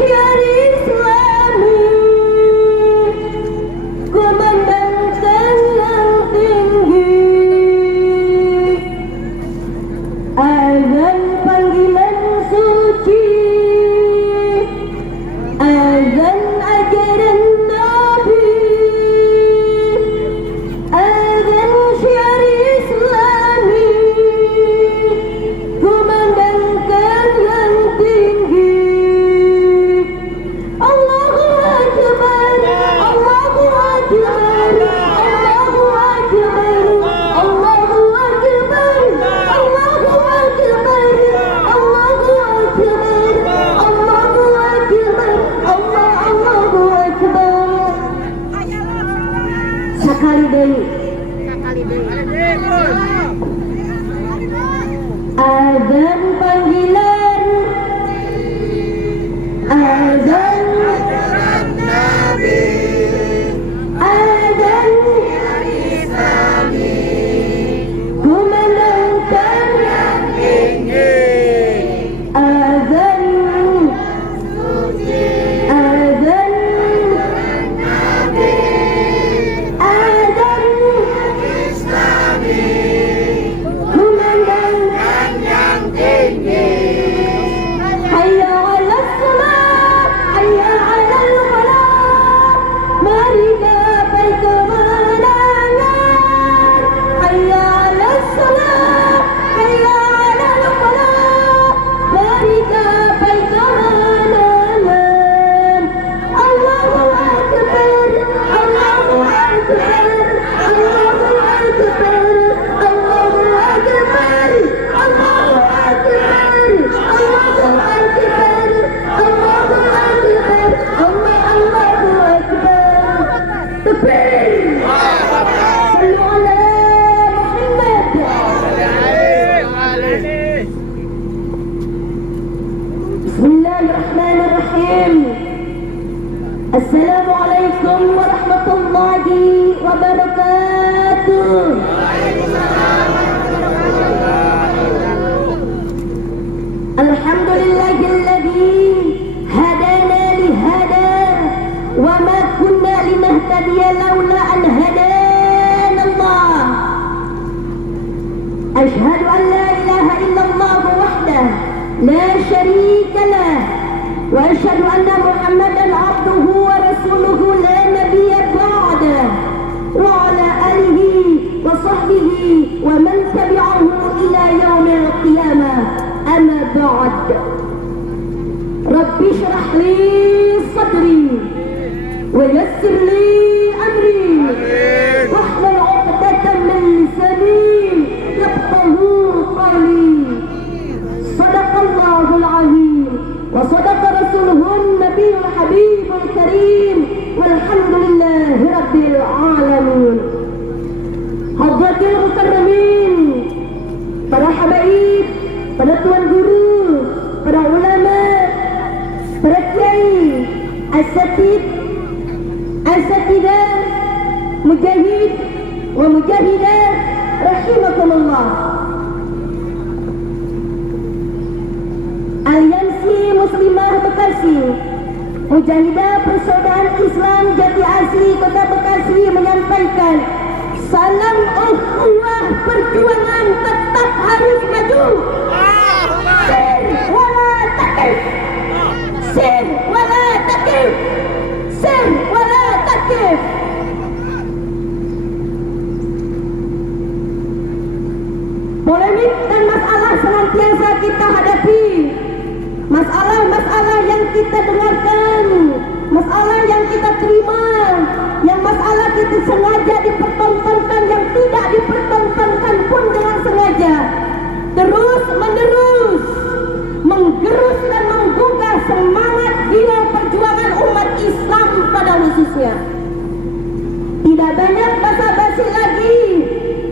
syiar Islami, kumandangkan yang tinggi, azan panggilan suci, azan ajaran Nabi, azan syiar Islami, kumandangkan yang tinggi. Allahu Akbar, Allahu Akbar, Allahu Akbar, Allahu Akbar, Allahu Akbar, Allahu Akbar, Allahu Akbar, Allahu Akbar. Sekali deui. Azan panggilan, azan Nabi, azan Islami, kumandangkan yang tinggi, azan, suci, azan, Nabi, azan, Islami, kumandangkan yang tinggi. hayya 'alas salat, hayya 'alal falah, mari gapai kemenangan. Hayya 'alas salat, hayya 'alal falah, mari gapai kemenangan. Allahu Akbar, Allahu Akbar, Allahu Akbar, Allahu Akbar, Allahu Akbar, Allahu Akbar, Allahu Akbar, Allahu Akbar. Takbir. Sallu ala Muhammad. Bismillahirrahmanirrahim. Assalamualaikum warahmatullahi wabarakatuh. Alhamdulillahilladzi hadana lihada wa ma kunna linahtadiya laula an hadana Allah. Ashhadu an la ilaha illallah wahdah la syarika lah wa ashhadu anna Muhammadan abduhu wa rasuluhu la nabiyya ba'dah wa ala alihi wa sahbihi wa man tabi'ahu ila yaumil qiyamah. Amma ba'd. Rabbi shrah li sadri wa yassir li amri wahlul 'uqdatam min lisani yafqahu qawli. Sadaqallahul azim wa sadaqa rasuluhun nabiyul habibul karim walhamdulillahi rabbil alamin. Hadratil mukarramin, para habaib, para tuan guru, para ulama, para kiai, asatid, asatidah, mujahid wa mujahidah rahimakumullah. Aliansi Muslimah Bekasi, Mujahidah Persaudaraan Islam Jati Asih Kota Bekasi menyampaikan salam ukhuwah perjuangan tetap harus maju. Sir wala takif, sir wala takif, sir wala takif. Polemik dan masalah senantiasa kita hadapi. Masalah-masalah yang kita dengarkan, masalah yang kita terima, yang masalah kita sengaja dipertontonkan, yang tidak dipertontonkan pun dengan sengaja, terus menerus menggerus dan menggugah semangat jiwa perjuangan umat Islam pada khususnya. Tidak banyak basa-basi lagi.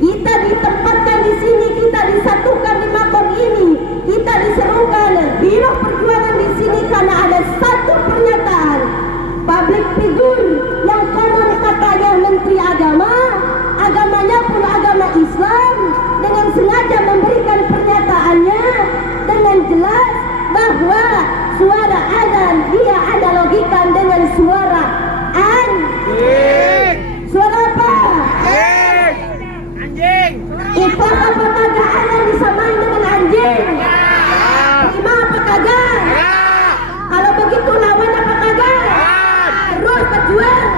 Kita ditempatkan di sini, kita disatukan di makom ini, kita diserukan biro perjuangan di sini karena ada satu pernyataan public figure yang konon katanya Menteri Agama, agamanya pun agama Islam, dengan sengaja memberikan pernyataannya dengan jelas bahwa suara ada kemudian dia analogikan dengan suara suara apa? Anjing. Itu apa kagak azan disamain dengan anjing? Terima apa kagak? Kalau begitu lawan apa kagak? Terus berjuang.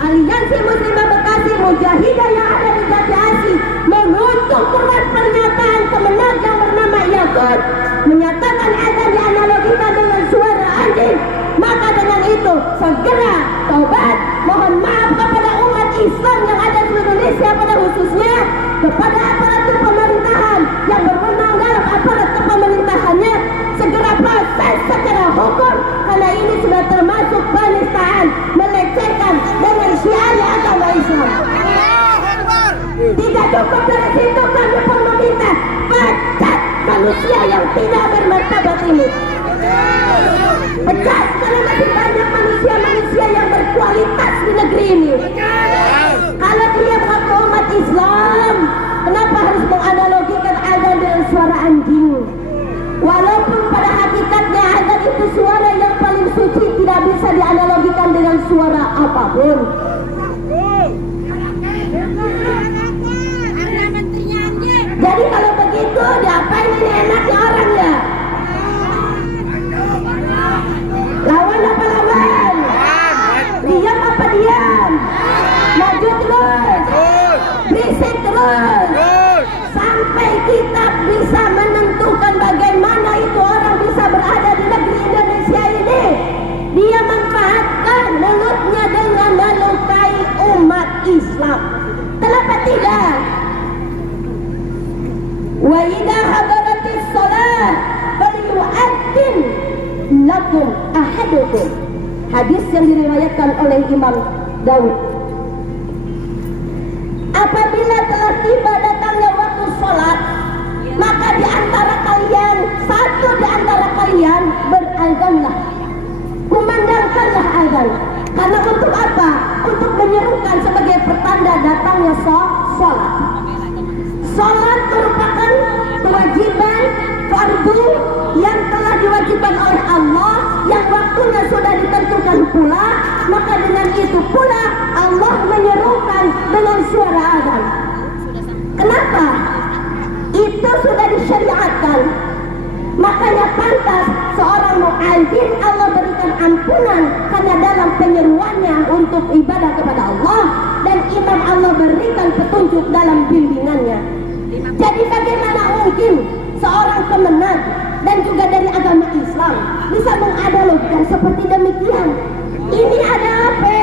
Aliansi Muslimah Bekasi Mujahidah yang ada di Jati Asih mengutuk keras pernyataan kemenang yang bernama Yakut menyatakan azan dianalogikan dengan suara anjing. Maka dengan itu segera taubat, mohon maaf kepada umat Islam yang ada di Indonesia pada khususnya, kepada aparatur pemerintahan yang berwenang dalam aparatur pemerintahannya, segera proses secara hukum karena ini sudah termasuk penistaan, melecehkan dengan syiar agama Islam. Tidak cukup dari situ, kami pun meminta pecat manusia yang tidak bermartabat ini. Pecat karena masih banyak manusia-manusia yang berkualitas di negeri ini. Kalau dia mengaku umat Islam, kenapa harus menganalogikan azan dengan suara anjing? Walaupun pada hakikatnya azan itu suara yang paling suci, tidak bisa dianalogikan dengan suara apapun. Jadi kalau begitu, diapain ini enaknya orang ya? Lawan apa lawan? Diam apa diam? Maju terus, berisik terus, sampai kita bisa menentukan bagaimana itu orang bisa berada di negeri Indonesia ini. Dia manfaatkan mulutnya dengan melukai umat Islam. Kenapa tidak? Wa idza hadaratis shalah falyu'addin lakum ahadukum. Hadis yang diriwayatkan oleh Imam Daud. Apabila telah tiba datangnya waktu sholat, maka di antara kalian, satu di antara kalian berazanlah, kumandangkanlah azan. Karena untuk apa? Untuk menyerukan sebagai pertanda datangnya sholat. Sholat merupakan kewajiban fardu yang telah diwajibkan oleh Allah, yang waktunya sudah ditentukan pula. Maka dengan itu pula Allah menyerukan dengan suara azan. Kenapa? Itu sudah disyariatkan. Makanya pantas seorang muadzin Allah berikan ampunan karena dalam penyeruannya untuk ibadah kepada Allah, dan imam Allah berikan petunjuk dalam bimbingannya. Jadi bagaimana mungkin seorang pemenang dan juga dari agama Islam bisa menganalogikan seperti demikian? Ini ada apa?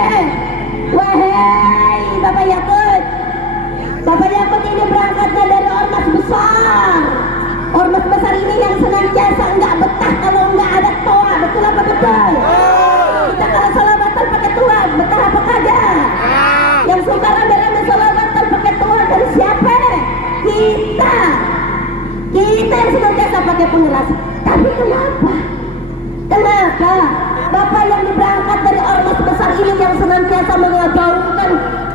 Wahai Bapak Yakut, Bapak Yakut ini berangkatnya dari ormas besar. Ormas besar ini yang senantiasa enggak betah kalau enggak ada toa. Betul apa betul? Kita kalau salawatan pakai toa, betah apa kagak? Yang suka rame-rame salawatan pakai toa dari siapa? Kita yang senantiasa pakai pengeras. Tapi kenapa Bapak yang berangkat dari ormas besar ini yang senantiasa menggaungkan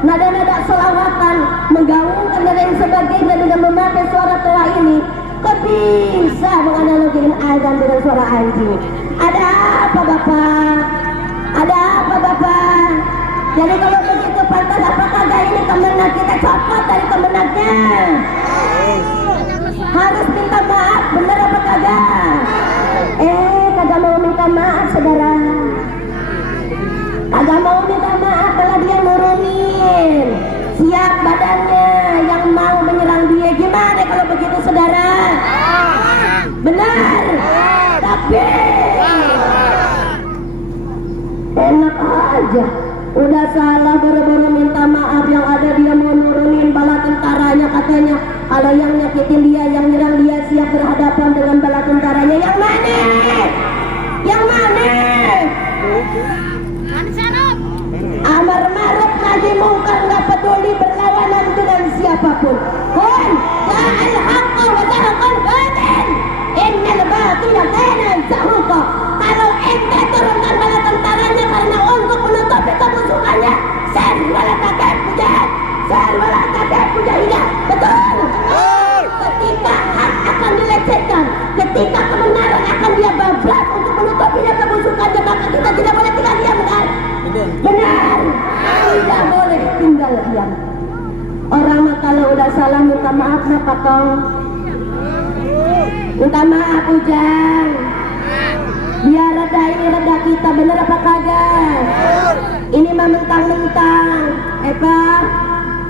nada-nada selawatan, menggaungkan dan lain sebagainya dengan memakai suara toa ini, kok bisa menganalogikan azan dengan suara anjing? Ada apa Bapak? Ada apa Bapak? Jadi kalau begitu pantas apakah ini kemenang kita copot dari kemenangnya? Harus minta maaf, benar apa kagak? Kagak mau minta maaf saudara. Kagak mau minta maaf kalau dia nurunin. Siap badannya yang mau menyerang dia. Gimana kalau begitu saudara? Benar. Tapi enak aja. Udah salah baru-baru minta maaf, yang ada dia mau nurunin bala tentaranya katanya. Kalau yang nyakitin dia, yang nyerang dia siap berhadapan dengan bala tentaranya. Yang mana? Yang mana? Amar ma'ruf nahi mungkar, nggak peduli berlawanan dengan siapapun. Qul ja'al haqqa wa zahaqal batil innal batila kana zahuqa. Kalau ente turunkan bala tentaranya karena untuk menutupi kebusukannya, serwala kakek pujahidah. Betul. Ketika hak akan dilecehkan, ketika kebenaran akan dia bablas untuk menutupinya kebusukannya, minta maaf nak Patong. Minta maaf Ujang. Biar reda ini reda kita, bener apa kagak? Ini mah mentang-mentang, Pak,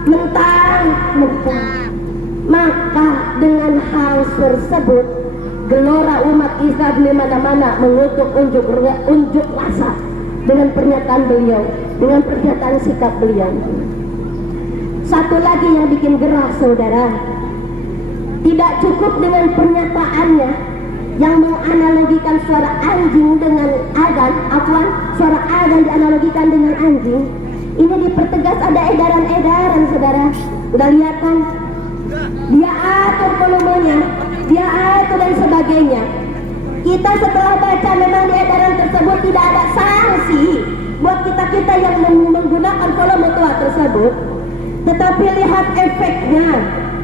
mentang. Maka dengan hal tersebut, gelora umat Islam di mana-mana mengutuk unjuk rasa dengan pernyataan beliau, dengan pernyataan sikap beliau. Satu lagi yang bikin gerah saudara, tidak cukup dengan pernyataannya yang menganalogikan suara anjing dengan adzan, suara adzan dianalogikan dengan anjing. Ini dipertegas, ada edaran-edaran saudara. Udah lihat kan? Dia atur volumenya, dia atur dan sebagainya. Kita setelah baca memang di edaran tersebut tidak ada sanksi buat kita yang menggunakan volume tua tersebut. Tetapi lihat efeknya.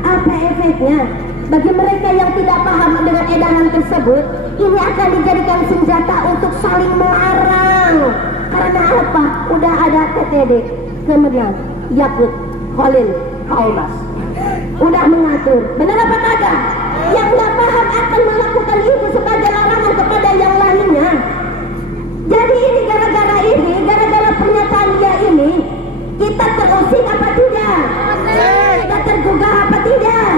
Apa efeknya? Bagi mereka yang tidak paham dengan edaran tersebut, ini akan dijadikan senjata untuk saling melarang. Karena apa? Udah ada TTD, kemudian Yakut, Khalil, Kaumas udah mengatur. Benar apa kagak? Yang nggak paham akan melakukan itu sebagai larangan kepada yang lainnya. Jadi ini gara-gara pernyataan dia ini, kita terusik apa tidak? Kita tergugah apa tidak?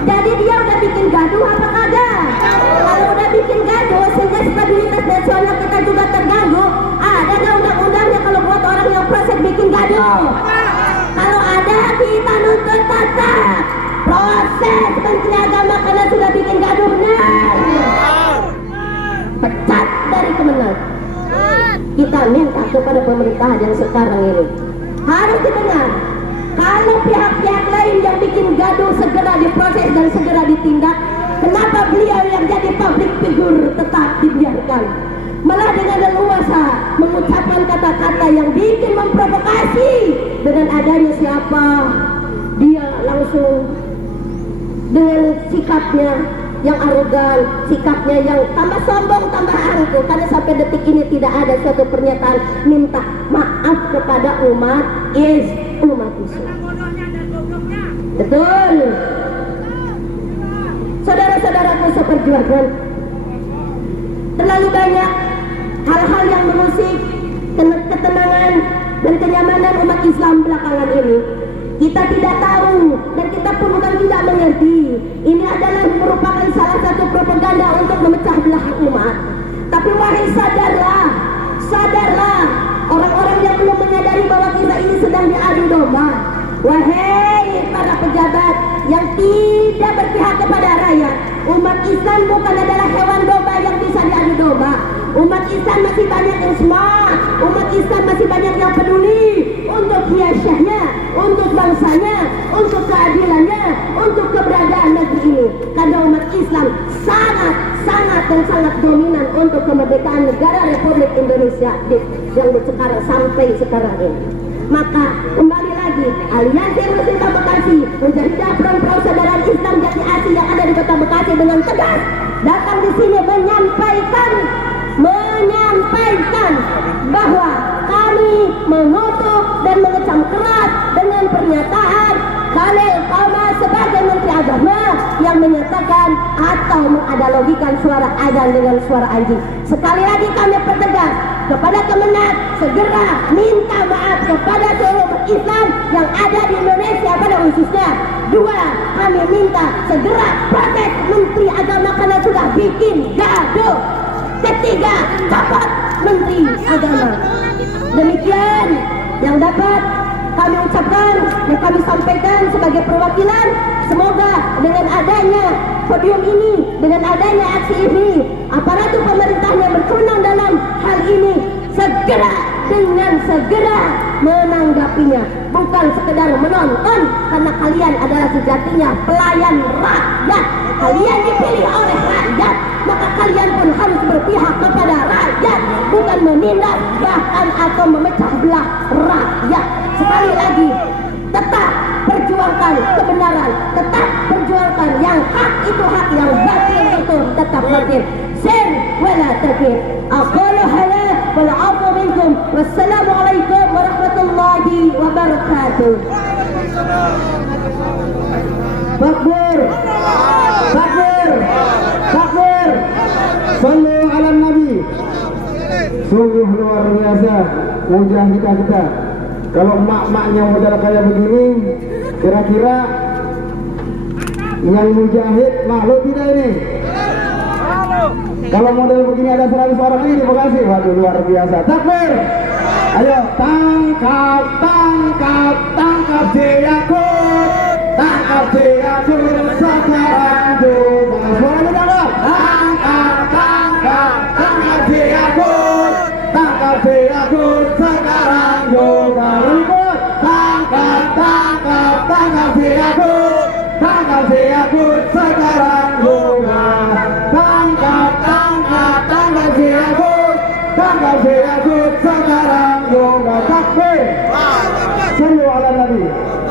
Jadi dia udah bikin gaduh apa kagak? Kalau udah bikin gaduh sehingga stabilitas nasional kita juga terganggu, ada nggak undang-undangnya kalau buat orang yang proses bikin gaduh? Kalau ada, kita nuntut tetap proses Menteri Agama karena sudah bikin gaduh, benar. Pecat dari Kemenang. Kita minta kepada pemerintah yang sekarang ini harus didengar. Kalau pihak-pihak lain yang bikin gaduh segera diproses dan segera ditindak, kenapa beliau yang jadi public figure tetap dibiarkan? Malah dengan leluasa mengucapkan kata-kata yang bikin memprovokasi. Dengan adanya siapa, dia langsung dengan sikapnya yang arogan, sikapnya yang tambah sombong, tambah angkuh. Karena sampai detik ini tidak ada suatu pernyataan minta maaf kepada umat Islam. Betul. Saudara-saudaraku seperjuangan, terlalu banyak hal-hal yang mengusik ketenangan dan kenyamanan umat Islam belakangan ini. Kita tidak tahu dan kita pun bukan tidak mengerti. Ini adalah merupakan salah satu propaganda untuk memecah belah umat. Tapi wahai sadarlah orang-orang yang belum menyadari bahwa kita ini sedang diadu domba. Wahai para pejabat yang tidak berpihak kepada rakyat, umat Islam bukan adalah hewan domba yang bisa diadu domba. Umat Islam masih banyak yang smart, umat Islam masih banyak yang peduli untuk hiasyahnya, untuk bangsanya, untuk keadilannya, untuk keberadaan negeri ini. Karena umat Islam sangat dan sangat dominan untuk kemerdekaan negara Republik Indonesia yang sekarang sampai sekarang ini. Maka kembali lagi, Aliansi Muslim Bekasi menjadi Front Persaudaraan Islam Jati Asih yang ada di Kota Bekasi dengan tegas datang di sini menyampaikan bahwa kami mengutuk dan mengecam keras dengan pernyataan Khalil Kaumas sebagai Menteri Agama yang menyatakan atau menganalogikan suara adzan dengan suara anjing. Sekali lagi kami pertegas kepada Kemenak, segera minta maaf kepada seluruh Islam yang ada di Indonesia pada khususnya. Dua, kami minta segera protes Menteri Agama karena sudah bikin gaduh. Ketiga, copot Menteri Agama. Demikian yang dapat kami ucapkan dan kami sampaikan sebagai perwakilan. Semoga dengan adanya podium ini, dengan adanya aksi ini, aparatur pemerintahnya berwenang dalam hal ini dengan segera menanggapinya, bukan sekedar menonton, karena kalian adalah sejatinya pelayan rakyat. Kalian dipilih oleh rakyat, maka kalian pun harus berpihak kepada rakyat, bukan menindas bahkan atau memecah belah rakyat. Sekali lagi, tetap perjuangkan kebenaran, tetap perjuangkan yang hak itu hak, yang batil itu tetap batil. Sir wala takfir. Aqulu hadza wal 'afwu minkum. Wassalamualaikum warahmatullahi wabarakatuh. Takbir. Takbir. Takbir. Sallu ala Nabi. Sungguh luar biasa mujahid kita. Kalau mak-maknya modal kayak begini, kira-kira yang mujahid malu tidak ini? Kalau model begini ada 100 orang ini di Bekasi, waduh luar biasa. Takbir. Ayo tangkap, tangkap, tangkap dia, tangkap dia sekarang.